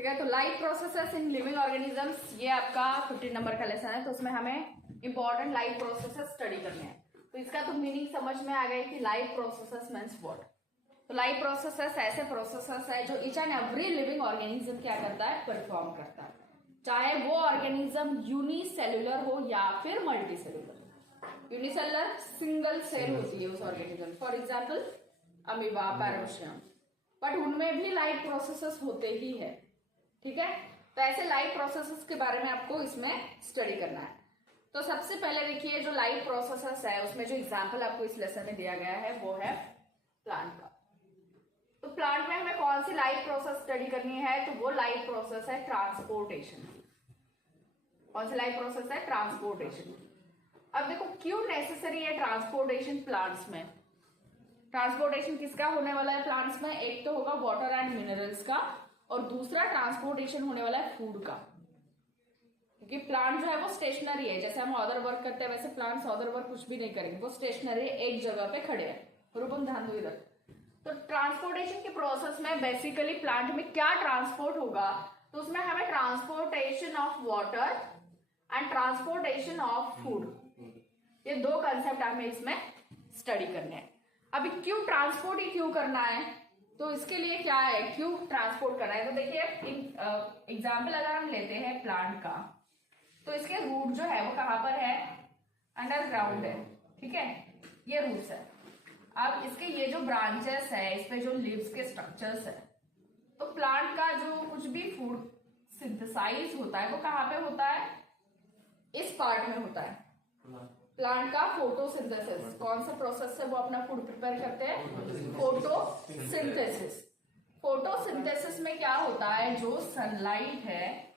ठीक है। तो life processes in living organisms, ये आपका 15 नंबर का लेसन है। तो उसमें हमें इंपॉर्टेंट लाइफ प्रोसेसेस स्टडी करने हैं। तो इसका तो मीनिंग समझ में आ गई कि लाइफ प्रोसेसेस मीन्स व्हाट। तो लाइफ प्रोसेसेस ऐसे प्रोसेसेस है जो each and every living organism क्या करता है, परफॉर्म करता है, चाहे वो ऑर्गेनिज्म यूनिसेल्युलर हो या फिर multicellular. Unicellular single cell होती है उस organism, for example amoeba, paramecium, but उनमें भी लाइफ प्रोसेसेस होते ही है। ठीक है। तो ऐसे लाइफ प्रोसेसेस के बारे में आपको इसमें स्टडी करना है। तो सबसे पहले देखिए जो लाइफ प्रोसेसेस है उसमें जो एग्जाम्पल आपको इस लेसन में दिया गया है वो है प्लांट का। तो प्लांट में हमें कौन सी लाइफ प्रोसेस स्टडी करनी है, तो वो लाइफ प्रोसेस है ट्रांसपोर्टेशन। कौन सी लाइफ प्रोसेस है, ट्रांसपोर्टेशन। अब देखो क्यों नेसेसरी है ट्रांसपोर्टेशन प्लांट्स में। ट्रांसपोर्टेशन किसका होने वाला है प्लांट्स में, एक तो होगा वाटर एंड मिनरल्स का और दूसरा ट्रांसपोर्टेशन होने वाला है फूड का। क्योंकि प्लांट जो है वो स्टेशनरी है, जैसे हम अदर वर्क करते हैं वैसे प्लांट्स अदर वर्क कुछ भी नहीं करेंगे, वो स्टेशनरी एक जगह पे खड़े हैं। रूपम ध्यान दो इधर। तो ट्रांसपोर्टेशन के प्रोसेस में बेसिकली प्लांट में क्या ट्रांसपोर्ट होगा, तो उसमें हमें transportation of water and transportation of food, ये दो कंसेप्ट हमें इसमें स्टडी करने हैं। अभी क्यों ट्रांसपोर्ट ही क्यों करना है, तो इसके लिए क्या है, क्यों ट्रांसपोर्ट करना है। तो देखिए एग्जाम्पल अगर हम लेते हैं प्लांट का, तो इसके रूट जो है वो कहां पर है, अंडरग्राउंड है। ठीक है, ये रूट्स है। अब इसके ये जो ब्रांचेस है, इस पे जो लीव्स के स्ट्रक्चर्स है, तो प्लांट का जो कुछ भी फूड सिंथेसाइज होता है वो कहां पे होता है, इस पार्ट में होता है। प्लांट का फोटोसिंथेसिस, कौन सा प्रोसेस से वो अपना फूड प्रिपेयर करते हैं, फोटोसिंथेसिस। फोटोसिंथेसिस में क्या होता है, जो सनलाइट है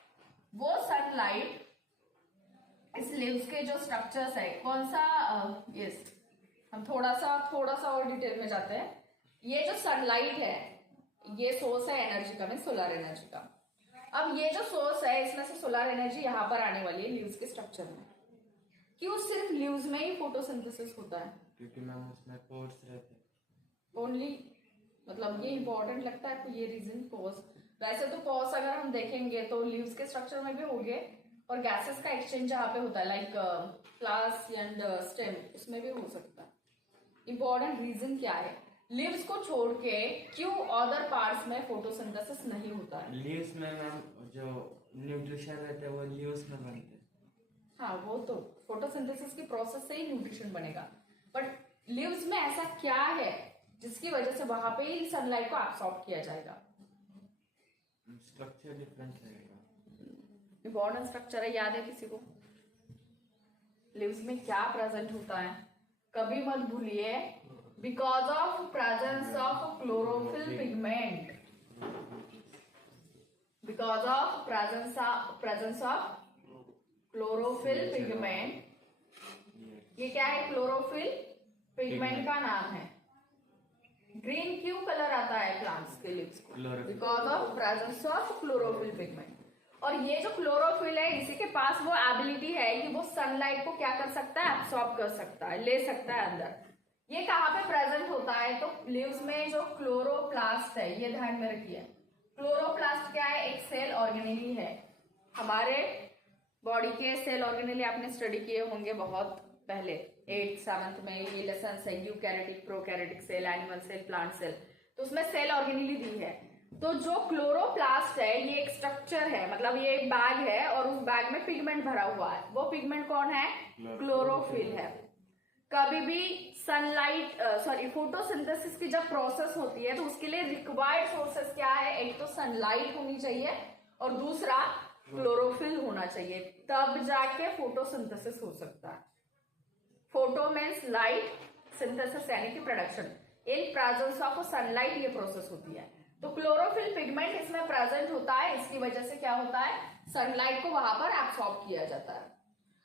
वो सनलाइट इस लीव्स के जो स्ट्रक्चर्स है, कौन सा यस हम थोड़ा सा और डिटेल में जाते हैं। ये जो सनलाइट है ये सोर्स है एनर्जी का, मीन सोलर एनर्जी का। अब ये जो सोर्स है इसमें से सोलर एनर्जी यहाँ पर आने वाली है लीव्स के स्ट्रक्चर में। क्यों सिर्फ लीव्स में ही फोटोसिंथेसिस होता है, क्योंकि मैम उसमें पोर्स रहते हैं ओनली, मतलब ये इंपॉर्टेंट लगता है आपको ये रीजन, पॉज। वैसे तो पॉज अगर हम देखेंगे तो लीव्स के स्ट्रक्चर में भी होंगे और गैसेस का एक्सचेंज जहाँ पे होता है लाइक फ्लावर्स एंड स्टेम, उसमें भी हो सकता है। इंपॉर्टेंट रीजन क्या है, लीव्स को छोड़ के क्यों अदर पार्ट्स में फोटोसिंथेसिस नहीं होता है। लीव्स में मैम जो न्यूट्रिशन रहते हैं वो लीव्स में बनते हैं। हाँ, वो तो फोटोसिंथेसिस की प्रोसेस से ही न्यूट्रिशन बनेगा, बट लीव्स में ऐसा क्या है जिसकी वजह से वहां पे ही सनलाइट को एब्सॉर्ब किया जाएगा। स्ट्रक्चर डिफरेंट रहेगा। इंपॉर्टेंट स्ट्रक्चर है, याद है किसी को, लीव्स में क्या प्रेजेंट होता है, कभी मत भूलिए, because of presence of chlorophyll pigment, because of presence of chlorophyll pigment. ये क्या है, क्लोरोफिल पिगमेंट का नाम है। ग्रीन क्यों कलर आता है प्लांट्स के लीव्स को, because of presence of chlorophyll pigment. और ये जो क्लोरोफिल है इसी के पास वो एबिलिटी है कि वो सनलाइट को क्या कर सकता है, एब्सॉर्ब कर सकता है, ले सकता है अंदर। ये कहाँ पे प्रेजेंट होता है, तो लीव्स में जो क्लोरोप्लास्ट है, ये ध्यान में रखिए। क्लोरोप्लास्ट क्या है, एक सेल ऑर्गेनेली है। हमारे बॉडी के सेल ऑर्गेनेली आपने स्टडी किए होंगे बहुत पहले, 8th 7th में ये लेसन है, eukaryotic, prokaryotic cell, animal cell, plant cell, तो उसमें सेल ऑर्गेनेली दी है। तो जो क्लोरोप्लास्ट है ये एक स्ट्रक्चर है, मतलब ये एक बैग है और उस बैग में पिगमेंट भरा हुआ है। वो पिगमेंट कौन है, क्लोरोफिल है। कभी भी सनलाइट फोटोसिंथेसिस की जब प्रोसेस होती है तो उसके लिए रिक्वायर्ड सोर्सेस क्या है, एक तो सनलाइट होनी चाहिए और दूसरा क्लोरोफिल होना चाहिए, तब जाके फोटोसिंथेसिस हो सकता है। फोटो मीन्स लाइट, सिंथेसिस यानी कि production, in presence of sunlight ये प्रोसेस होती है। तो क्लोरोफिल पिगमेंट इसमें प्रेजेंट होता है, इसकी वजह से क्या होता है, सनलाइट को वहां पर एब्सॉर्ब किया जाता है।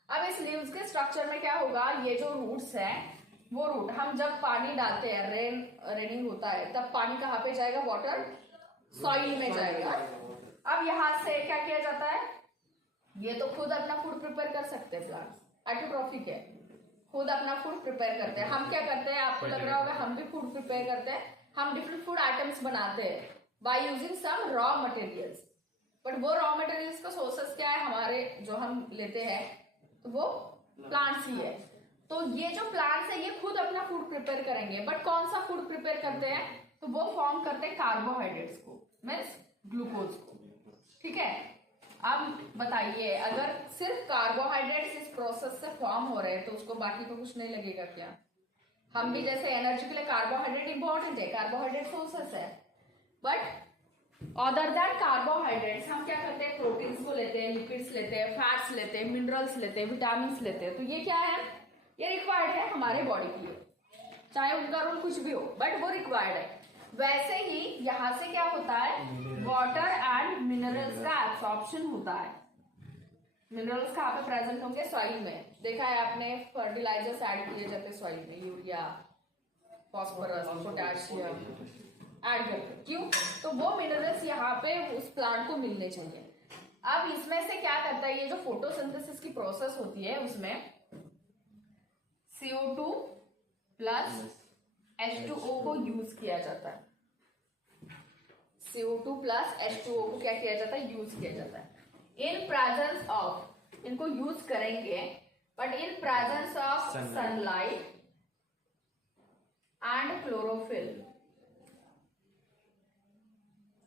अब इस लीव्स के स्ट्रक्चर में क्या होगा, ये जो रूट्स हैं, वो रूट हम जब पानी डालते हैं, रेनिंग होता है, तब पानी कहाँ पे जाएगा, वाटर सॉइल में जाएगा। अब यहां से क्या किया जाता है, ये तो खुद अपना फूड प्रिपेयर कर सकते हैं, प्लांट्स ऑटोट्रॉफिक है, खुद अपना फूड प्रिपेयर करते हैं। हम क्या करते हैं, आपको लग रहा होगा हम भी फूड प्रिपेयर करते हैं, हम डिफरेंट फूड आइटम्स बनाते हैं by using some raw materials. But वो रॉ मटेरियल्स का सोर्सेस क्या है हमारे, जो हम लेते हैं तो वो प्लांट्स ही है। तो ये जो प्लांट्स है ये खुद अपना फूड प्रिपेयर करेंगे, बट कौन सा फूड प्रिपेयर करते हैं, तो वो फॉर्म करते हैं कार्बोहाइड्रेट्स को, मीन्स ग्लूकोज को। ठीक है, अब बताइए अगर सिर्फ कार्बोहाइड्रेट्स इस प्रोसेस से फॉर्म हो रहे हैं तो उसको बाकी को कुछ नहीं लगेगा क्या? हम भी जैसे एनर्जी के लिए कार्बोहाइड्रेट इंपॉर्टेंट है, कार्बोहाइड्रेट सोर्सेस है, बट अदर दैन कार्बोहाइड्रेट्स हम क्या करते हैं, प्रोटीन्स को लेते हैं, लिपिड्स लेते हैं, फैट्स लेते हैं, मिनरल्स लेते हैं, विटामिन लेते हैं। तो ये क्या है, ये रिक्वायर्ड है हमारे बॉडी के लिए, चाहे उनका रोल कुछ भी हो, बट वो रिक्वायर्ड है। वैसे ही यहाँ से क्या होता है, वाटर एंड मिनरल्स का एब्सॉर्प्शन होता है। मिनरल्स कहाँ पे प्रेजेंट होंगे, सॉइल में। देखा है आपने, फर्टिलाइजर्स ऐड किए जाते हैं सॉइल में, यूरिया, फॉस्फोरस, पोटेशियम ऐड करते। क्यों, तो वो मिनरल्स यहाँ पे उस प्लांट को मिलने चाहिए। अब इसमें से क्या करता है, ये जो फोटोसिंथेसिस की प्रोसेस होती है उसमें CO2 प्लस H2O को यूज किया जाता है। CO2 प्लस H2O को क्या किया जाता है, यूज किया जाता है। इन प्रेजेंस ऑफ, इनको यूज करेंगे but in presence of sunlight and chlorophyll,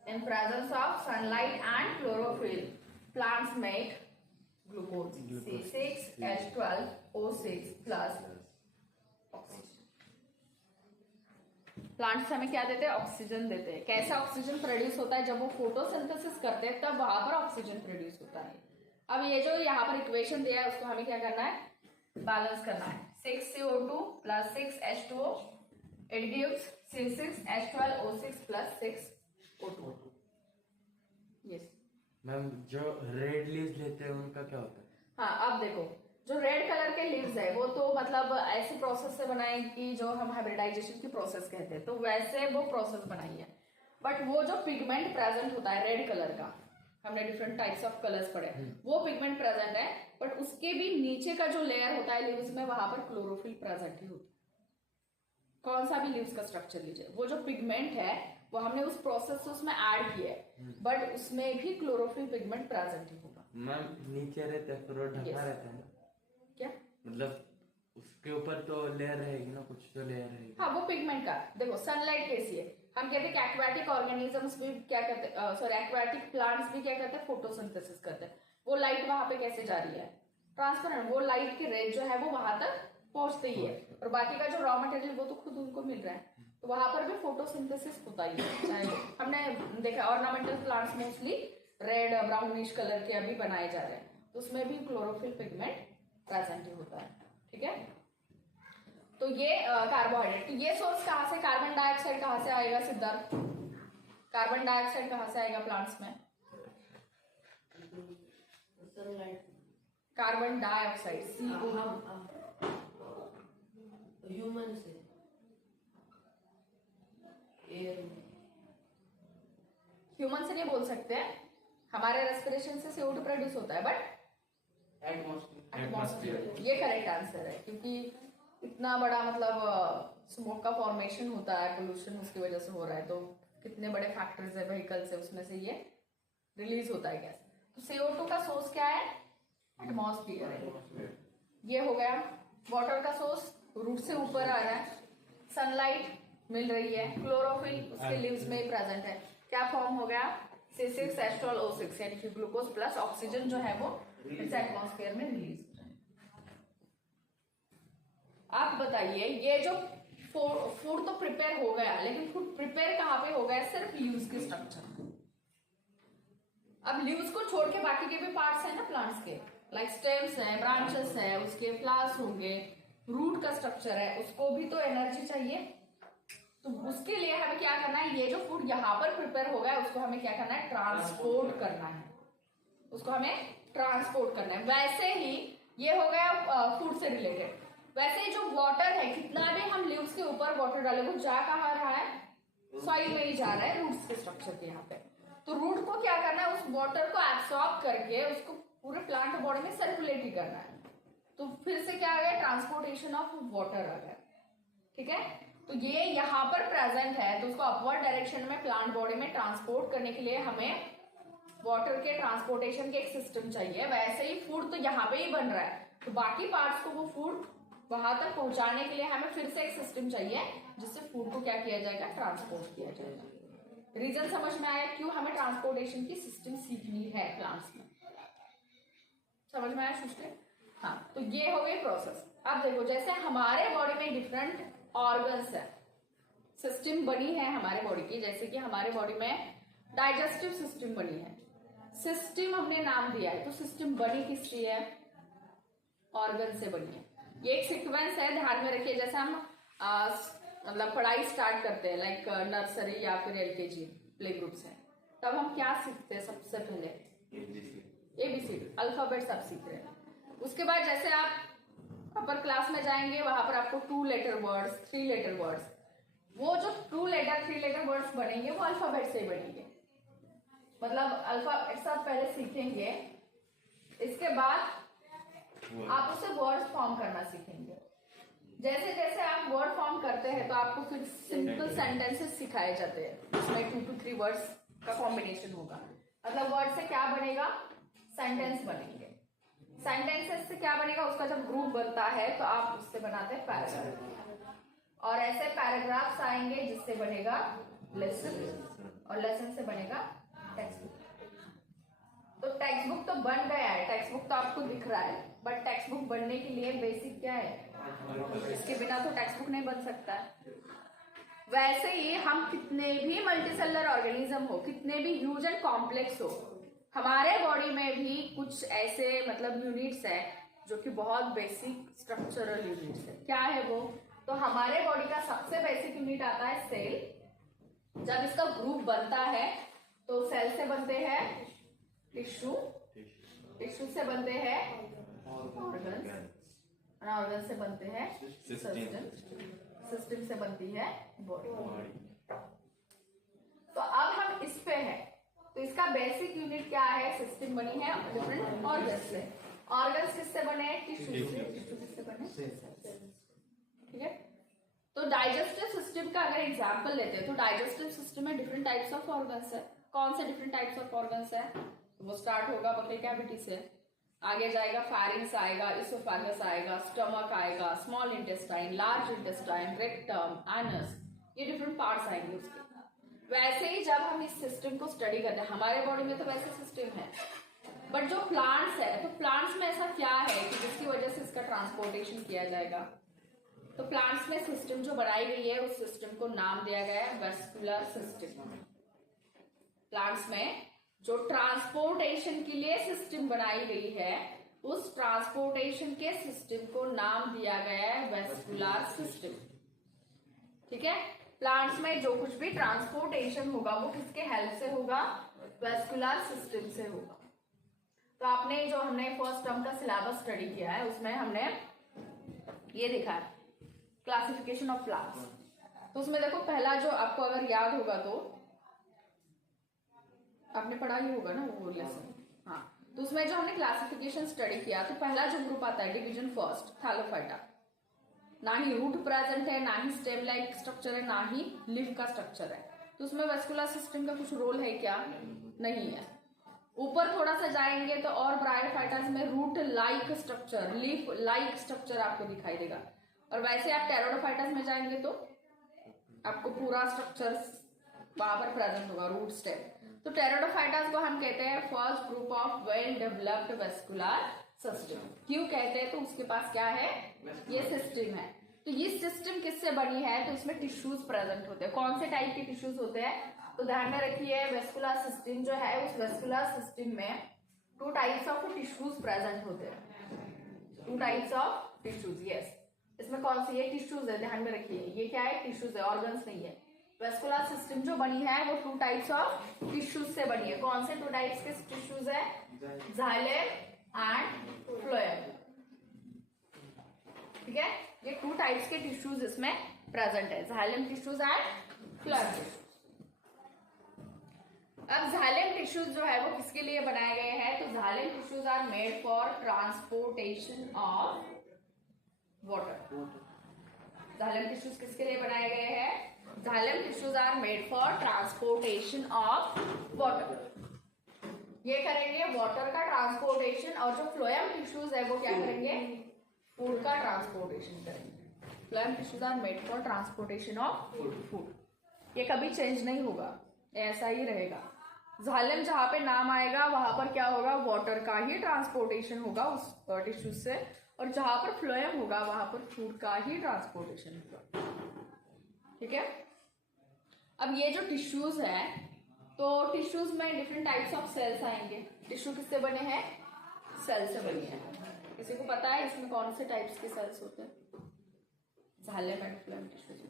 in presence of sunlight and chlorophyll plants make glucose C6H12O6 plus oxygen। Plants हमें क्या देते हैं, ऑक्सीजन देते हैं। कैसा ऑक्सीजन प्रोड्यूस होता है, जब वो फोटोसिंथेसिस करते हैं तब वहां पर ऑक्सीजन प्रोड्यूस होता है। अब ये जो यहाँ पर इक्वेशन दिया है उसको हमें क्या करना है, बैलेंस करना है। 6CO2 plus 6H2O, it gives C6H12O6 plus 6O2। Yes ma'am, जो रेड लीव्स लेते हैं उनका क्या होता है? हाँ, अब देखो जो रेड कलर के लीव्स है वो तो मतलब ऐसे प्रोसेस से बनाई कि जो हम हाइब्रिडाइजेशन की प्रोसेस कहते हैं, तो वैसे वो प्रोसेस बनाई है। बट वो जो पिगमेंट प्रेजेंट होता है रेड कलर का, हमने डिफरेंट टाइप्स ऑफ कलर्स पढ़े, वो पिगमेंट प्रेजेंट है, बट उसके भी नीचे का जो लेयर होता है लीव्स में, वहां पर क्लोरोफिल प्रेजेंट ही होती है। कौन सा भी लीव्स का स्ट्रक्चर लीजिए, वो जो पिगमेंट है वो हमने उस प्रोसेस से उसमें ऐड किया है, बट उसमें भी क्लोरोफिल पिगमेंट प्रेजेंट ही होगा। मैम, नीचे रहता है फिर वो ढका रहता है ना? क्या मतलब उसके ऊपर तो लेयर रहेगी ना, कुछ तो लेयर रहेगी। हाँ, वो पिगमेंट का देखो, सनलाइट कैसी है, हम कहते हैं कि एक्वाटिक ऑर्गेनिजम्स भी क्या करते हैं, सॉरी एक्वाटिक प्लांट्स भी क्या करते हैं, फोटोसिंथेसिस करते हैं। वो लाइट वहां पे कैसे जा रही है, ट्रांसपेरेंट, वो लाइट की रेज जो है वो वहां तक पहुंचती ही है, और बाकी का जो रॉ मटेरियल वो तो खुद उनको मिल रहा है, तो वहां पर भी फोटोसिंथेसिस होता ही है। चाहे हमने देखा ornamental plants mostly red brownish colour के अभी बनाए जा रहे हैं, तो उसमें भी क्लोरोफिल पिगमेंट प्रेजेंट ही होता है। ठीक है, तो ये कार्बोहाइड्रेट, तो ये सोर्स कहाँ से, कार्बन डाइऑक्साइड कहाँ से आएगा सिद्धार्थ, कार्बन डाइऑक्साइड कहाँ से आएगा प्लांट्स में, कार्बन डाइऑक्साइड CO2 ह्यूमन से, एयर में, ह्यूमन से नहीं बोल सकते हैं, हमारे रेस्पिरेशन से CO2 प्रोड्यूस होता है, बट एटमॉस्फेयर, ये करेक्ट आंसर है, क्योंकि इतना बड़ा मतलब स्मोक का फॉर्मेशन होता है, पोल्यूशन उसकी वजह से हो रहा है, तो कितने बड़े फैक्टर्स है व्हीकल से, उसमें से ये रिलीज होता है गैस। तो CO2 का सोर्स क्या है, एटमॉस्फेयर है। ये हो गया। वाटर का सोर्स रूट से ऊपर आ रहा है, सनलाइट मिल रही है, क्लोरोफिल उसके लीव्स में ही प्रेजेंट है, क्या फॉर्म हो गया, C6H12O6, यानी कि ग्लूकोज प्लस ऑक्सीजन जो है वो इस एटमॉस्फेयर में रिलीज हो रहा है। आप बताइए, ये जो फूड तो प्रिपेयर हो गया, लेकिन फूड प्रिपेयर कहाँ पे हो गया, सिर्फ लीव्स के स्ट्रक्चर। अब लीव्स को छोड़ के बाकी के भी पार्ट्स हैं ना प्लांट्स के, लाइक स्टेम्स है, ब्रांचेस है, उसके फ्लावर्स होंगे, रूट का स्ट्रक्चर है, उसको भी तो एनर्जी चाहिए। तो उसके लिए हमें क्या करना है, ये जो फूड यहाँ पर प्रिपेयर हो गया उसको हमें क्या करना है, ट्रांसपोर्ट करना है, उसको हमें ट्रांसपोर्ट करना है। वैसे ही ये हो गया फूड से रिलेटेड। वैसे ही जो वाटर है, कितना भी हम लीव्स के ऊपर वाटर डाले, वो जा कहाँ रहा है, सॉइल में ही जा रहा है, रूट्स के स्ट्रक्चर के यहाँ पे। तो रूट को क्या करना है, उस वाटर को एब्सॉर्ब करके उसको पूरे प्लांट बॉडी में सर्कुलेट ही करना है। तो फिर से क्या आ गया, ट्रांसपोर्टेशन ऑफ वाटर आ गया। ठीक है, तो ये यहाँ पर प्रेजेंट है, तो उसको अपवर्ड डायरेक्शन में प्लांट बॉडी में ट्रांसपोर्ट करने के लिए हमें वाटर के ट्रांसपोर्टेशन के एक सिस्टम चाहिए, वैसे ही फूड तो यहाँ पे ही बन रहा है, तो बाकी पार्ट्स को वो फूड वहां तक पहुंचाने के लिए हमें फिर से एक सिस्टम चाहिए जिससे फूड को क्या किया जाएगा, ट्रांसपोर्ट किया जाएगा। रीजन समझ में आया क्यों हमें ट्रांसपोर्टेशन की सिस्टम सीखनी है प्लांट्स में? समझ में आया सृष्टि? हाँ, तो ये हो गई प्रोसेस। अब देखो जैसे हमारे बॉडी में डिफरेंट ऑर्गन्स है, सिस्टम बनी है हमारे बॉडी की, जैसे कि हमारे बॉडी में डाइजेस्टिव सिस्टम बनी है, सिस्टम हमने नाम दिया है, तो सिस्टम बनी किससे है? ऑर्गन से बनी है। ये एक सीक्वेंस है, ध्यान में रखिए। जैसे हम मतलब पढ़ाई स्टार्ट करते हैं लाइक नर्सरी या फिर एलकेजी प्ले ग्रुप से, तब हम क्या सीखते हैं? सबसे पहले एबीसीडी अल्फाबेट सब सीख रहे हैं। उसके बाद जैसे आप अपर क्लास में जाएंगे, वहां पर आपको 2 लेटर वर्ड्स, 3 लेटर वर्ड्स, वो जो 2 लेटर 3 लेटर वर्ड्स बनेंगे वो अल्फाबेट से ही बनेंगे। मतलब अल्फाबेट सब पहले सीखेंगे, इसके बाद आप उससे वर्ड्स फॉर्म करना सीखेंगे। जैसे जैसे आप वर्ड फॉर्म करते हैं तो आपको फिर सिंपल सेंटेंसेस सिखाए जाते हैं, उसमें 2 to 3 वर्ड्स का कॉम्बिनेशन होगा। मतलब वर्ड से क्या बनेगा? सेंटेंस बनेंगे। सेंटेंसेस से क्या बनेगा? उसका जब ग्रुप बनता है तो आप उससे बनाते हैं पैराग्राफ, और ऐसे पैराग्राफ्स आएंगे जिससे बनेगा लेसन, और लेसन से बनेगा टेक्स्ट बुक। तो टेक्स्ट बुक तो बन गया है, टेक्स्ट बुक तो आपको दिख रहा है, बट टेक्स्ट बुक बनने के लिए बेसिक क्या है? इसके बिना तो टेक्स्ट बुक नहीं बन सकता है। वैसे ही हम कितने भी मल्टीसेलुलर ऑर्गेनिज्म हो, कितने भी ह्यूज एंड कॉम्प्लेक्स हो, हमारे बॉडी में भी कुछ ऐसे मतलब यूनिट्स है जो कि बहुत बेसिक स्ट्रक्चरल यूनिट्स है। क्या है वो? तो हमारे बॉडी का सबसे बेसिक यूनिट आता है सेल। जब इसका ग्रुप बनता है तो सेल से बनते हैं टिश्यू, टिश्यू से बनते हैं ऑर्गन, ऑर्गन से बनते हैं सिस्टम, सिस्टम से बनती है बॉडी। तो अब हम इस पे है, तो इसका बेसिक यूनिट क्या है? सिस्टम बनी है डिफरेंट ऑर्गन्स से। ऑर्गन्स किससे बने? टिश्यू से। टिश्यू किससे बने? ठीक है। तो डाइजेस्टिव सिस्टम का अगर एग्जांपल लेते हैं तो डाइजेस्टिव सिस्टम में डिफरेंट टाइप्स ऑफ ऑर्गन्स है। कौन से डिफरेंट टाइप्स ऑफ ऑर्गन्स है? वो स्टार्ट होगा बकल कैविटी से, आगे जाएगा फैरिंग्स आएगा, इसोफेगस आएगा, स्टमक आएगा, small intestine, large intestine, rectum, anus, ये डिफरेंट पार्ट्स आएंगे उसके। वैसे ही जब हम इस सिस्टम को स्टडी करते हैं, हमारे बॉडी में तो वैसे सिस्टम है, बट जो प्लांट्स है, तो प्लांट्स में ऐसा क्या है कि जिसकी वजह से इसका ट्रांसपोर्टेशन किया जाएगा? तो प्लांट्स में सिस्टम जो बनाई गई है उस सिस्टम को नाम दिया गया है वेस्कुलर सिस्टम। प्लांट्स में जो ट्रांसपोर्टेशन के लिए सिस्टम बनाई गई है उस ट्रांसपोर्टेशन के सिस्टम को नाम दिया गया है वेस्कुलर सिस्टम। ठीक है। प्लांट्स में जो कुछ भी ट्रांसपोर्टेशन होगा वो किसके हेल्प से होगा? वेस्कुलर सिस्टम से होगा। तो आपने जो हमने फर्स्ट टर्म का सिलेबस स्टडी किया है उसमें हमने ये देखा है क्लासिफिकेशन ऑफ प्लांट्स। तो उसमें देखो पहला जो आपको अगर याद होगा तो आपने पढ़ा ही होगा ना वो लेसन। हाँ, तो उसमें जो हमने क्लासिफिकेशन स्टडी किया तो पहला जो ग्रुप आता है डिवीजन फर्स्ट थैलोफाइटा। ना ही रूट प्रेजेंट है, ना ही स्टेम लाइक स्ट्रक्चर है, ना ही लीफ का स्ट्रक्चर है। तो उसमें वेस्कुलर सिस्टम का कुछ रोल है क्या? नहीं है। ऊपर थोड़ा सा जाएंगे तो और ब्रायोफाइटास में root like structure, leaf like structure आपको दिखाई देगा। और वैसे आप टेरोडोफाइटस में जाएंगे तो आपको पूरा स्ट्रक्चर वहां पर प्रेजेंट होगा, रूट स्टेम। तो टेरोडोफाइटस को हम कहते हैं first group of well developed vascular system. क्यों कहते हैं? तो उसके पास क्या है? ये सिस्टम है। तो ये सिस्टम किससे बनी है? तो इसमें टिश्यूज प्रेजेंट होते हैं। कौन से टाइप के टिश्यूज होते हैं? तो ध्यान में रखिए वेस्कुलर सिस्टम जो है उस वेस्कुलर सिस्टम में 2 टाइप्स ऑफ टिश्यूज प्रेजेंट होते हैं। 2 टाइप्स ऑफ टिश्यूज। यस, इसमें कौन सी? ये टिश्यूज है, ध्यान में रखिए। ये क्या है? टिश्यूज है, ऑर्गन्स नहीं है। वेस्कुलर सिस्टम जो बनी है वो 2 टाइप्स ऑफ टिश्यूज से बनी है। कौन से 2 टाइप्स के टिश्यूज है? Xylem and phloem. ठीक है, ये 2 टाइप्स के टिश्यूज इसमें प्रेजेंट है, xylem tissues and phloem tissues. अब जाइलम टिश्यूज जो है वो किसके लिए बनाए गए हैं? तो xylem tissues are made for transportation of water. Xylem tissues किसके लिए बनाए गए हैं? Xylem tissues are made for transportation of water. ये करेंगे वाटर का ट्रांसपोर्टेशन, और जो फ्लोएम टिश्यूज है वो क्या करेंगे, फूड का ट्रांसपोर्टेशन करेंगे। Phloem tissues are made for transportation of food. ये कभी चेंज नहीं होगा, ऐसा ही रहेगा। जाइलम जहाँ पे नाम आएगा वहां पर क्या होगा, वाटर का ही ट्रांसपोर्टेशन होगा उस टिश्यूज से, और जहां पर फ्लोएम होगा वहां पर फूड का ही ट्रांसपोर्टेशन होगा। ठीक है। अब ये जो टिश्यूज है, तो टिश्यूज में डिफरेंट टाइप्स ऑफ सेल्स आएंगे। टिश्यू किससे बने हैं, सेल से बने हैं। किसी को पता है इसमें कौन से टाइप्स के सेल्स होते हैं, जाइलम एंड फ्लोएम टिश्यूज में?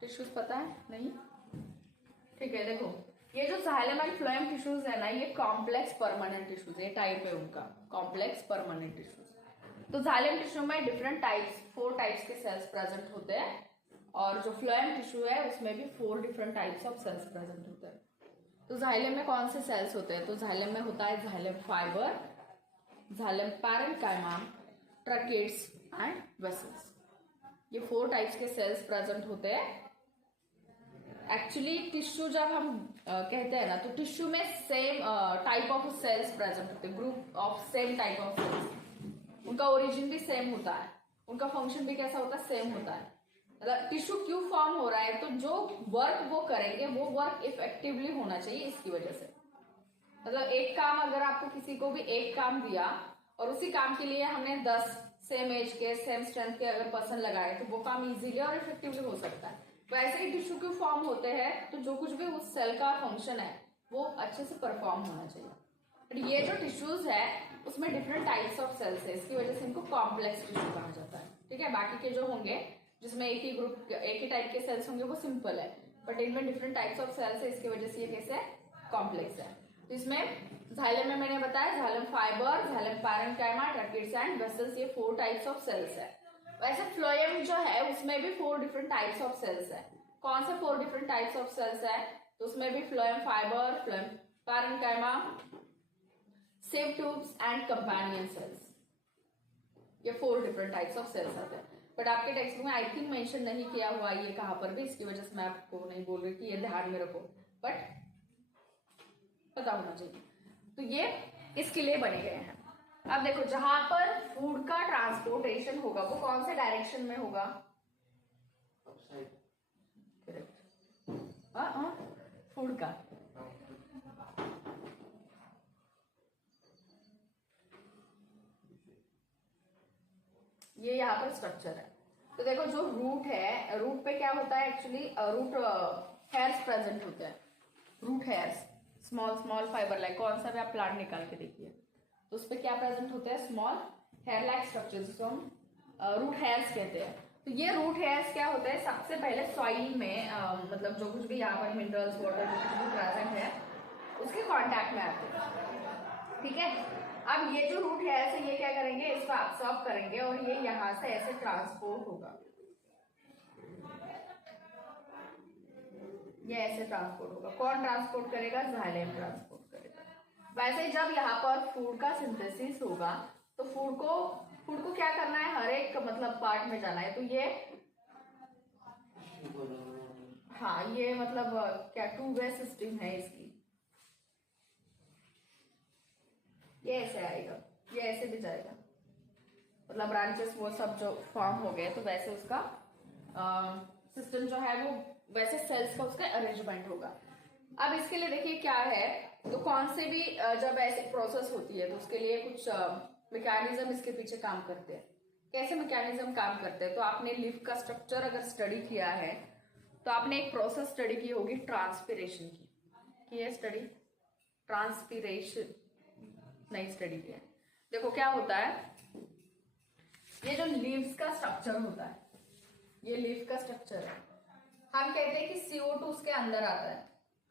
टिश्यूज पता है नहीं? ठीक है, देखो ये जो जाइलम एंड फ्लोएम टिश्यूज है ना, ये कॉम्प्लेक्स परमानेंट टिश्यूज, ये टाइप है उनका कॉम्प्लेक्स परमानेंट टिश्यूज। तो जाइलम टिश्यू में डिफरेंट टाइप्स, 4 टाइप्स के सेल्स प्रेजेंट होते हैं, और जो फ्लोएम टिश्यू है उसमें भी 4 different types of cells present होते हैं। तो जाइलम में कौन से सेल्स होते हैं, तो जाइलम में होता है xylem fibre, xylem parenchyma, tracheids and vessels. ये 4 टाइप्स के सेल्स प्रेजेंट होते हैं। एक्चुअली टिश्यू जब हम कहते हैं ना, तो टिश्यू में same type of cells present होते हैं, group of same type of cells. उनका ओरिजिन भी सेम होता है, उनका फंक्शन भी कैसा होता है, सेम होता है। मतलब टिश्यू क्यों फॉर्म हो रहा है, तो जो वर्क वो करेंगे वो वर्क इफेक्टिवली होना चाहिए, इसकी वजह से। मतलब एक काम, अगर आपको किसी को भी एक काम दिया और उसी काम के लिए हमने 10 सेम एज के सेम स्ट्रेंथ के अगर पर्सन लगाए, तो वो काम इजीली और इफेक्टिवली हो सकता है। वैसे ही टिश्यू क्यों फॉर्म होते हैं, तो जो कुछ भी उस सेल का फंक्शन है वो अच्छे से परफॉर्म होना चाहिए। बट ये जो टिश्यूज है उसमें डिफरेंट टाइप्स ऑफ सेल्स है, इसकी वजह से इनको कॉम्प्लेक्स टिश्यू कहा जाता है। ठीक है। बाकी के जो होंगे जिसमें एक ही ग्रुप, एक ही टाइप के सेल्स होंगे, वो सिंपल है, बट इनमें डिफरेंट टाइप्स ऑफ सेल्स है, इसकी वजह से ये कैसे कॉम्प्लेक्स है। तो इसमें जाइलम में मैंने बताया xylem fibre, xylem parenchyma, tracheids and vessels, ये 4 टाइप्स ऑफ सेल्स है। वैसे फ्लोएम जो है उसमें भी 4 डिफरेंट टाइप्स ऑफ सेल्स है। कौन से 4 डिफरेंट टाइप्स ऑफ सेल्स है, तो उसमें भी phloem fibre, phloem parenchyma, sieve tubes and companion cells, ये 4 डिफरेंट टाइप्स ऑफ सेल्स आते हैं। बट आपके टेक्स्ट बुक में आई थिंक मेंशन नहीं किया हुआ ये कहां पर भी, इसकी वजह से मैं आपको नहीं बोल रही कि ये ध्यान में रखो, बट पता होना चाहिए। तो ये इसके लिए बने गए हैं। अब देखो जहां पर फूड का ट्रांसपोर्टेशन होगा वो कौन से डायरेक्शन में होगा, फूड का ये यहाँ पर स्ट्रक्चर है। तो देखो जो रूट है, रूट पे क्या होता है एक्चुअली, रूट हेयर्स प्रेजेंट होते हैं। Root hairs small small fibre like, कौन सा भी आप प्लांट निकाल के देखिए तो उस पर क्या प्रेजेंट होते हैं, स्मॉल हेयर लाइक स्ट्रक्चर, जिसको हम रूट हेयर्स कहते हैं। तो ये रूट हेयर्स क्या होता है, सबसे पहले सॉइल में मतलब जो कुछ भी यहाँ पर मिनरल्स वाटर जो कुछ भी प्रेजेंट है उसके कॉन्टैक्ट में आते हैं। ठीक है। अब ये जो रूट हेयर्स है ये क्या करेंगे, इसको एब्सॉर्ब करेंगे और ये यहाँ से ऐसे ट्रांसपोर्ट होगा, ये ऐसे ट्रांसपोर्ट होगा। कौन ट्रांसपोर्ट करेगा, जाइलम ट्रांसपोर्ट करेगा। वैसे जब यहाँ पर फूड का सिंथेसिस होगा तो फूड को क्या करना है, हर एक मतलब पार्ट में जाना है। तो ये हाँ, ये मतलब क्या 2 वे सिस्टम है इसकी, ये ऐसे आएगा, ये ऐसे भी जाएगा, मतलब ब्रांचेस वो सब जो फॉर्म हो गए, तो वैसे उसका सिस्टम जो है वो वैसे सेल्स का उसका अरेंजमेंट होगा। अब इसके लिए देखिए क्या है, तो कौन से भी जब ऐसी प्रोसेस होती है तो उसके लिए कुछ मैकेनिज्म इसके पीछे काम करते हैं। कैसे मैकेनिज्म काम करते हैं, तो आपने लीफ का स्ट्रक्चर अगर स्टडी किया है तो आपने एक प्रोसेस स्टडी की होगी ट्रांसपिरेशन की है स्टडी, ट्रांसपिरेशन नहीं स्टडी किया। देखो क्या होता है, ये जो लीव्स का स्ट्रक्चर होता है, ये लीफ का स्ट्रक्चर है। हम कहते हैं कि CO2 उसके अंदर आता है,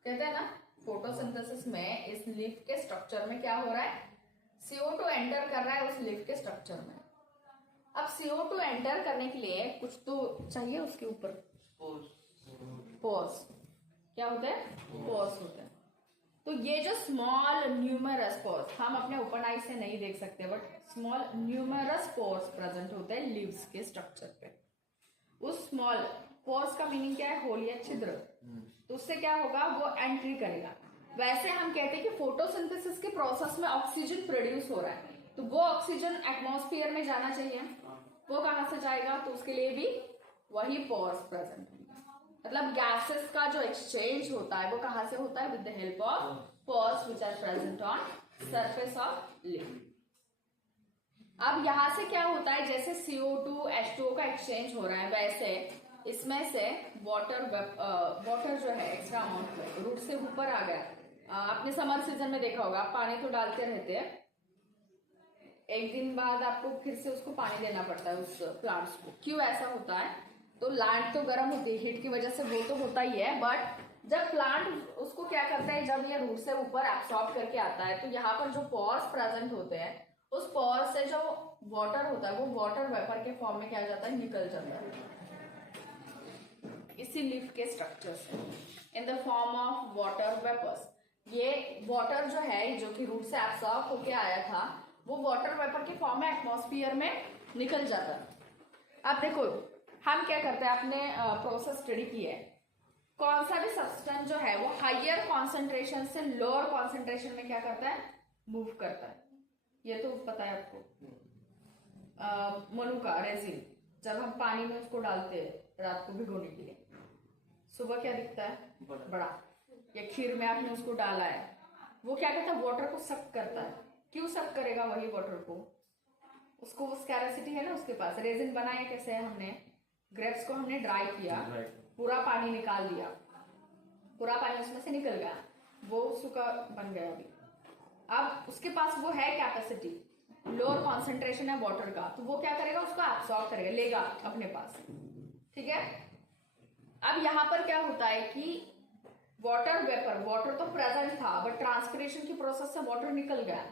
कहते हैं ना फोटोसिंथेसिस में इस लीफ के स्ट्रक्चर में क्या हो रहा है, CO2 एंटर कर रहा है उस लीफ के स्ट्रक्चर में। अब CO2 एंटर करने के लिए कुछ तो चाहिए उसके ऊपर, पोर्स। क्या होते हैं, पोर्स होते हैं। तो ये जो स्मॉल न्यूमरस पोर्स हम अपने ओपन आई से नहीं देख सकते, but small numerous pores present होते हैं लीव्स के स्ट्रक्चर पे। उस स्मॉल पोर्स का मीनिंग क्या है? होल या छिद्र। तो उससे क्या होगा? वो एंट्री करेगा। वैसे हम कहते हैं कि फोटोसिंथेसिस के प्रोसेस में ऑक्सीजन प्रोड्यूस हो रहा है, तो वो ऑक्सीजन एटमॉस्फेयर में जाना चाहिए। वो कहाँ से जाएगा? तो उसके लिए भी वही पोर्स प्रेजेंट होंगे। मतलब गैसेस का जो एक्सचेंज होता है वो कहाँ से होता है? With the help of pores which are present on surface of liquid. अब यहाँ से क्या होता है? जैसे CO2 H2O का एक्सचेंज हो रहा है, वैसे इसमें से वाटर जो है एक्स्ट्रा अमाउंट में रूट से ऊपर आ गया। आपने समर सीजन में देखा होगा, आप पानी तो डालते रहते हैं, एक दिन बाद आपको फिर से उसको पानी देना पड़ता है उस प्लांट्स को। क्यों ऐसा होता है? तो लैंड तो गर्म होती है, हीट की वजह से वो तो होता ही है, बट जब प्लांट उसको क्या करता है, जब ये रूट से ऊपर एब्सॉर्ब करके आता है, तो यहाँ पर जो पोर्स प्रेजेंट होते हैं, उस पोर्स से जो वाटर होता है वो वाटर वेपर के फॉर्म में क्या जाता है? निकल जाता है इसी लीफ के स्ट्रक्चर से, in the form of water vapours. ये वाटर जो है, जो कि रूट से एब्सॉर्ब होके आया था, वो वाटर वेपर के फॉर्म में एटमॉस्फेयर में निकल जाता है। अब देखो हम क्या करते हैं, आपने प्रोसेस स्टडी की है, कौन सा भी सब्सटेंस जो है वो हायर कॉन्सेंट्रेशन से लोअर कॉन्सेंट्रेशन में क्या करता है? मूव करता है। ये तो पता है आपको। मनुका रेजिन, जब हम पानी में उसको डालते हैं रात को भिगोने के लिए, सुबह क्या दिखता है? बड़ा। या खीर में आपने उसको डाला है, वो क्या करता है? वाटर को सक करता है। क्यों सक करेगा वही वाटर को? उसको वो स्कैरसिटी है ना उसके पास। रेजिन बनाया कैसे है? हमने ग्रेप्स को हमने ड्राई किया, पूरा पानी निकाल दिया, पूरा पानी उसमें से निकल गया, वो सूखा बन गया। अभी अब उसके पास वो है कैपेसिटी, लोअर कॉन्सेंट्रेशन है वाटर का, तो वो क्या करेगा? उसको एब्सॉर्ब करेगा, लेगा अपने पास। ठीक है। अब यहाँ पर क्या होता है कि वाटर वेपर, वाटर तो प्रेजेंट था बट ट्रांसपिरेशन की प्रोसेस से वाटर निकल गया,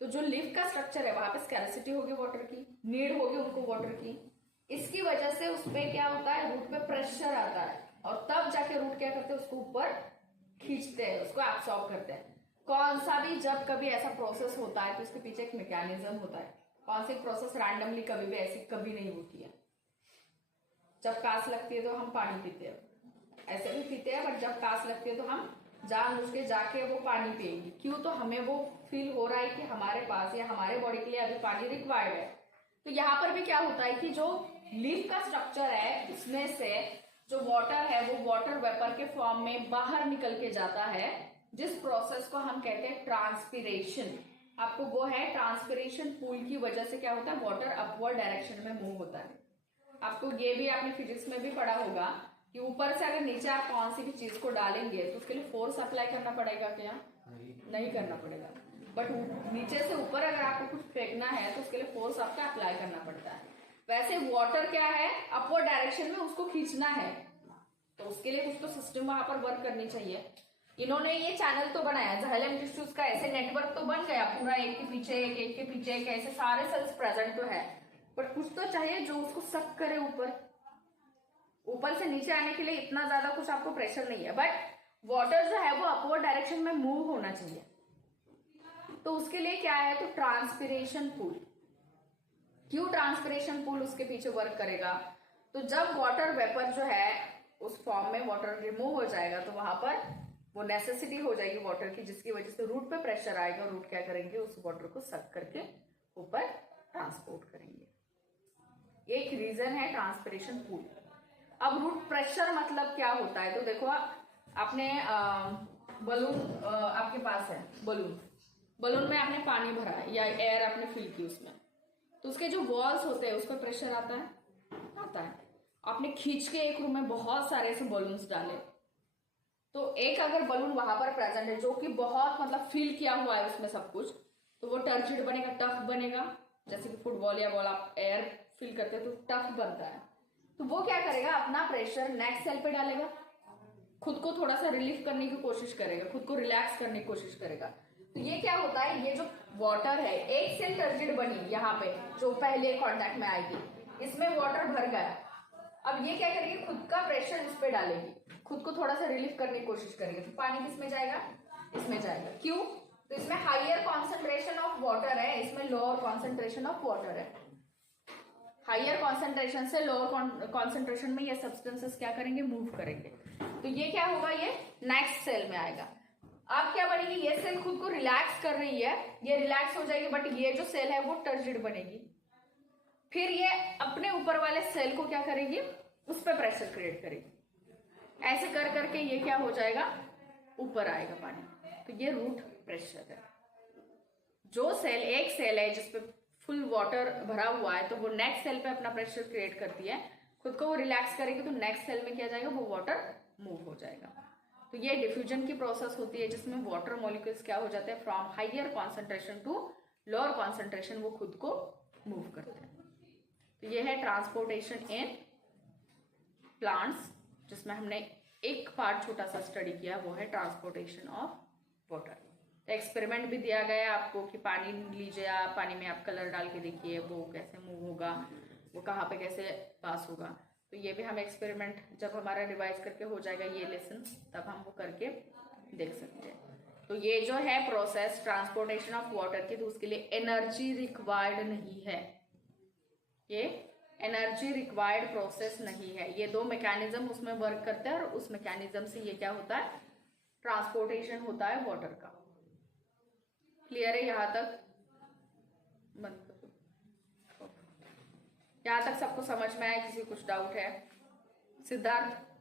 तो जो लीफ का स्ट्रक्चर है वहां पे स्कैरसिटी होगी वाटर की, नीड होगी उनको वाटर की। इसकी वजह से उसपे क्या होता है? रूट पे प्रेशर आता है, और तब जाके रूट क्या करते हैं? उसको ऊपर खींचते हैं, उसको एब्सॉर्ब करते हैं। कौन सा भी जब कभी ऐसा प्रोसेस होता है तो उसके पीछे एक मैकेनिज्म होता है। कौन सी प्रोसेस रैंडमली कभी भी ऐसी कभी नहीं होती है। जब कास लगती है तो हम पानी पीते हैं, ऐसे भी पीते हैं, बट जब कास लगती है तो हम जानबूझ के जाके वो पानी पिएंगे। क्यों? तो हमें वो फील हो रहा है कि हमारे पास या हमारे बॉडी के लिए अभी पानी रिक्वायर्ड है। तो यहाँ पर भी क्या होता है कि जो लीफ का स्ट्रक्चर है उसमें से जो वाटर है वो वाटर वेपर के फॉर्म में बाहर निकल के जाता है, जिस प्रोसेस को हम कहते हैं ट्रांसपिरेशन। आपको वो है ट्रांसपिरेशन। पूल की वजह से क्या होता है? वाटर अपवर्ड डायरेक्शन में मूव होता है। आपको ये भी आपने फिजिक्स में भी पढ़ा होगा कि ऊपर से अगर नीचे आप कौन सी भी चीज को डालेंगे तो उसके लिए फोर्स अप्लाई करना पड़ेगा क्या? नहीं करना पड़ेगा। बट नीचे से ऊपर अगर आपको कुछ फेंकना है तो उसके लिए फोर्स आपका अप्लाई करना पड़ता है। वैसे वाटर क्या है? अपवर्ड डायरेक्शन में उसको खींचना है, तो उसके लिए कुछ तो सिस्टम वहां पर वर्क करनी चाहिए। इन्होंने ये चैनल तो बनाया, ज़ाइलम टिश्यूज का ऐसे नेटवर्क तो बन गया पूरा, एक के पीछे एक के पीछे एक, ऐसे सारे सेल्स प्रेजेंट तो है, बट कुछ तो चाहिए जो उसको सक करे ऊपर से नीचे आने के लिए। इतना ज्यादा कुछ आपको प्रेशर नहीं है, बट वाटर जो है वो अपवर्ड डायरेक्शन में मूव होना चाहिए। तो उसके लिए क्या है? तो ट्रांसपिरेशन पूल। क्यों ट्रांसपिरेशन पूल उसके पीछे वर्क करेगा? तो जब वाटर वेपर जो है उस फॉर्म में वाटर रिमूव हो जाएगा तो वहां पर वो नेसेसिटी हो जाएगी वाटर की, जिसकी वजह से रूट पे प्रेशर आएगा। रूट क्या करेंगे? उस वाटर को सक करके ऊपर ट्रांसपोर्ट करेंगे। एक रीजन है ट्रांसपिरेशन पूल। अब रूट प्रेशर मतलब क्या होता है? तो देखो आपने बलून आपके पास है, बलून में आपने पानी भरा है या एयर आपने फिल की उसमें, तो उसके जो वॉल्स होते हैं उस पर प्रेशर आता है। आपने खींच के एक रूम में बहुत सारे ऐसे बलून्स डाले, तो एक अगर बलून वहां पर प्रेजेंट है जो कि बहुत मतलब फिल किया हुआ है उसमें सब कुछ, तो वो टर्जिड बनेगा, टफ बनेगा। जैसे कि फुटबॉल या बॉल आप एयर फिल करते हैं तो टफ बनता है। तो वो क्या करेगा? अपना प्रेशर नेक्स्ट सेल पे डालेगा, खुद को थोड़ा सा रिलीफ करने की कोशिश करेगा, खुद को रिलैक्स करने की कोशिश करेगा। तो ये क्या होता है? ये जो वाटर है, एक सेल टर्जिड बनी यहाँ पे जो पहले कांटेक्ट में आएगी, इसमें वाटर भर गया। अब ये क्या करेगी? खुद का प्रेशर इस पे डालेगी, खुद को थोड़ा सा रिलीफ करने की कोशिश करेगी। तो पानी किसमें जाएगा? इसमें जाएगा। क्यों? तो इसमें हायर कॉन्सेंट्रेशन ऑफ वाटर है, इसमें लोअर कॉन्सेंट्रेशन ऑफ वाटर है। हायर कॉन्सेंट्रेशन से लोअर कॉन्सेंट्रेशन में ये सब्सटेंसेस क्या करेंगे, मूव करेंगे। तो ये क्या होगा, ये नेक्स्ट सेल में आएगा। अब क्या बनेगी, ये सेल खुद को रिलैक्स कर रही है, ये रिलैक्स हो जाएगी, बट ये जो सेल है वो टर्जिड बनेगी। फिर ये अपने ऊपर वाले सेल को क्या करेगी, उस पर प्रेशर क्रिएट करेगी। ऐसे कर करके ये क्या हो जाएगा, ऊपर आएगा पानी। तो ये रूट प्रेशर है। जो सेल, एक सेल है जिसपे फुल वाटर भरा हुआ है, तो वो नेक्स्ट सेल पे अपना प्रेशर क्रिएट करती है, खुद को वो रिलैक्स करेगी, तो नेक्स्ट सेल में क्या जाएगा, वो वाटर मूव हो जाएगा। तो ये डिफ्यूजन की प्रोसेस होती है जिसमें वाटर मॉलिक्यूल्स क्या हो जाते हैं, from higher concentration to lower concentration वो खुद को मूव करते हैं। तो ये है ट्रांसपोर्टेशन इन प्लांट्स, जिसमें हमने एक पार्ट छोटा सा स्टडी किया, वो है ट्रांसपोर्टेशन ऑफ वाटर। एक्सपेरिमेंट भी दिया गया है आपको कि पानी लीजिए आप, पानी में आप कलर डाल के देखिए वो कैसे मूव होगा, वो कहाँ पे कैसे पास होगा। तो ये भी हम एक्सपेरिमेंट जब हमारा रिवाइज करके हो जाएगा ये लेसन, तब हम वो करके देख सकते हैं। तो ये जो है प्रोसेस ट्रांसपोर्टेशन ऑफ वाटर की, तो उसके लिए एनर्जी रिक्वायर्ड नहीं है, ये एनर्जी रिक्वायर्ड प्रोसेस नहीं है। ये दो मैकेनिज्म उसमें वर्क करते हैं और उस मैकेनिज्म से ये क्या होता है, ट्रांसपोर्टेशन होता है वाटर का। क्लियर है यहाँ तक? बंद करो। यहाँ तक सबको समझ में आया? किसी कुछ डाउट है? सिद्धार्थ?